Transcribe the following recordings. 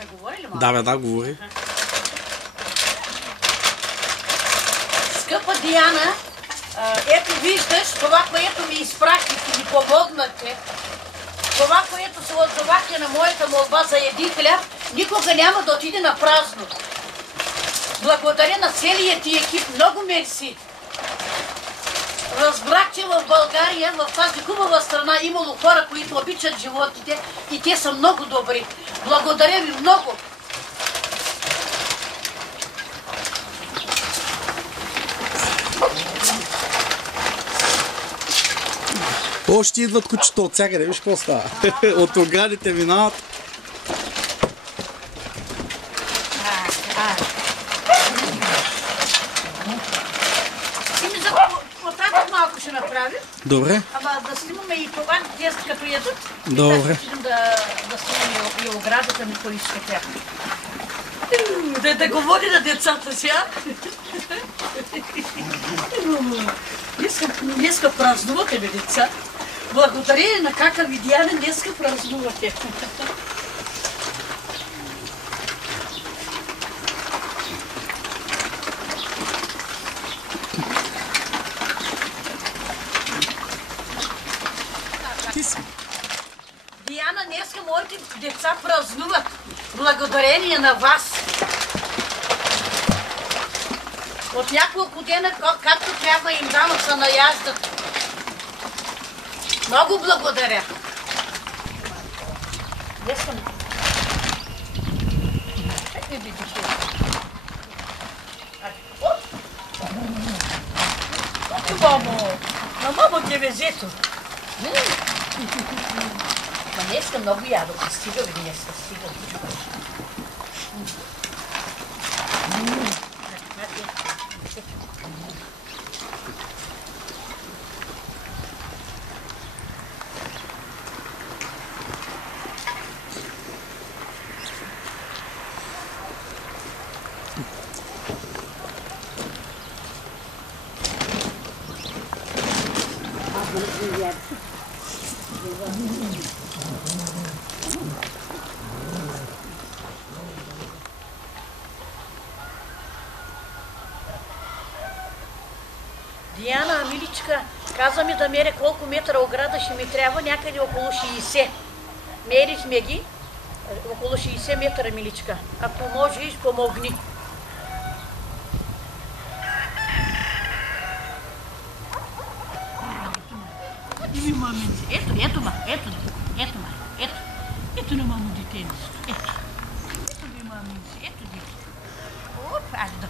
Да говори ли малко? Да, бе, да, говори. Скъпа Диана, ето виждаш това, което ми изпратихте, ми помогнате. Това, което се отзовахте на моята молба за един хляб, никога няма да отиде на празно. Благодаря на целия ти екип. Много мерси. Разбрах, че в България, в тази хубава страна, имало хора, които обичат животните и те са много добри. Благодаря ви много. Още идват кучета от всякъде, виж какво става. От оградите минават. Малко ще направим. Добре. Ама да снимаме и това, като ядат. Добре. Искам да снимаме и оградата ми количка тях. Да говори на децата сега. Днеска празнувате, бе, деца. Благодарение на кака ви, Диана, днеска празнувате. Диана, днеска моите деца празнуват. Благодарение на вас. От няколко дена, както трябва, им дам да се наяждат. Много благодаря. Днеска... Как ми видиш? Мамо! Мамо, те везето. Ма днеска много ядох. Стига ви днеска, стига. Диана, миличка, каза ми да меря колко метра ограда ще ми трябва, някъде около 60. Мерихме ги, около 60 метра, миличка. Ако можеш, помогни. Ето, ма, ето на мамо детенцето, ето ви, маменци, ето ви. Оп, айде да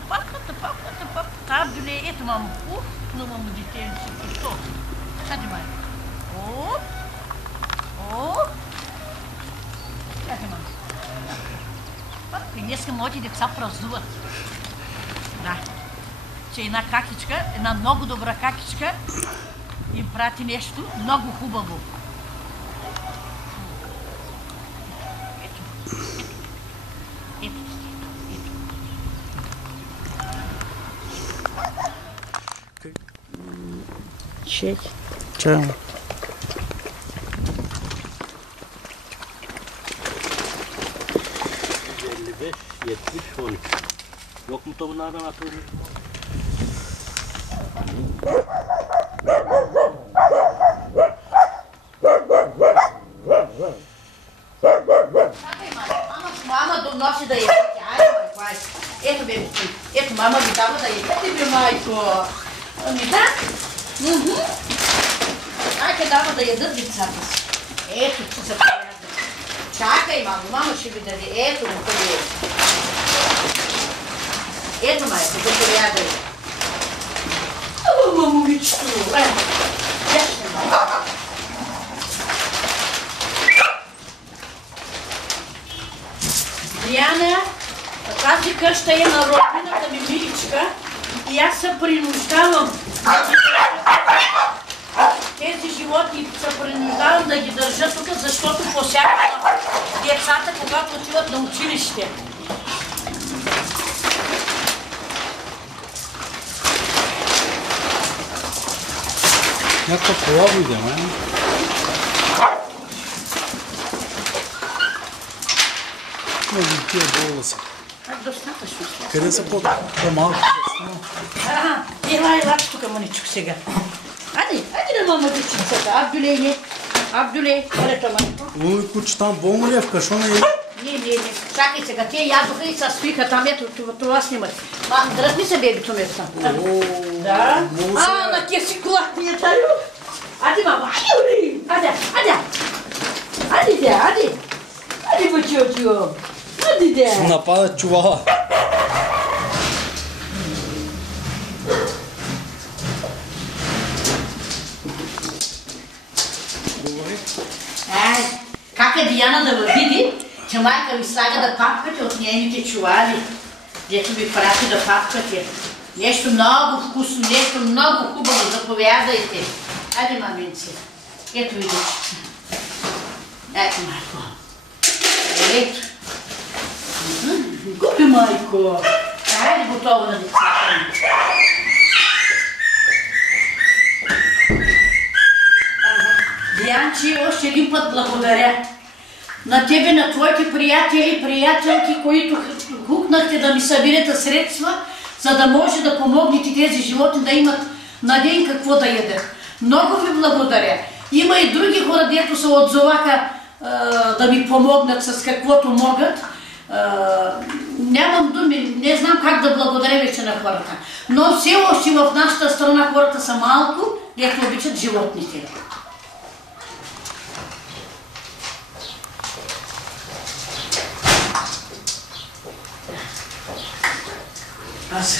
пакна. Табле, ето мамо, на мамо детенцето, що? Хайде, май. Оп. Хайде, мамо. И днеска моите деца празнуват. Да. Че една какичка, една много добра какичка, им прати нещо много хубаво. Ето. Чеки. Чао. Yok mu bunlardan atılmış? Мама доноси да яде. Ето бе, ето мама ви дава да яде, бе, майко. Ами да. Айде дава да ядат децата си. Ето, че се пояда. Чакай, мамо, мама ще ви даде. Ето го къде е. Ето, майко, да поядай. Мамуличко, яшне, мамо. Диана, тази къща е на родината ми, миличка, и аз се принуждавам. Тези животни се принуждавам да ги държа тук, защото посягат децата, когато отиват на училище. Някаква кола видя, май. Може и тия долу са. Достатъчно. Къде са по-малко? Ела тук, маничко, сега. Айде на мама дечицата. Абдюлей, елето маничко. Ой, куче, там болно ли е в кашона и... Не. Чакай сега, те ядоха и се спиха там, ето това снимат. Дръпни се, бебито ме там. Да. На тия си колахния таю. Ади, мама, Ади, бачочо. Ади, де. Нападат чувала. Как е Диана да ме види, че майка ми слага да папкате от нейните чували, дето ви прати да папкате. Нещо много вкусно, нещо много хубаво, заповядайте. Айде, маменци, ето ви дечица. Ето, майко. Ето. Гупи, майко. Айде, готово на децата ми. Дианчи, още един път благодаря на тебе, на твоите приятели и приятелки, които хукнахте да ми съберете средства, за да може да помогнете тези животни да имат на ден какво да ядат. Много ви благодаря. Има и други хора, дето се отзоваха да ми помогнат с каквото могат. Нямам думи, не знам как да благодаря вече на хората. Но все още в нашата страна хората са малко, дето обичат животните. Аз